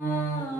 Hum.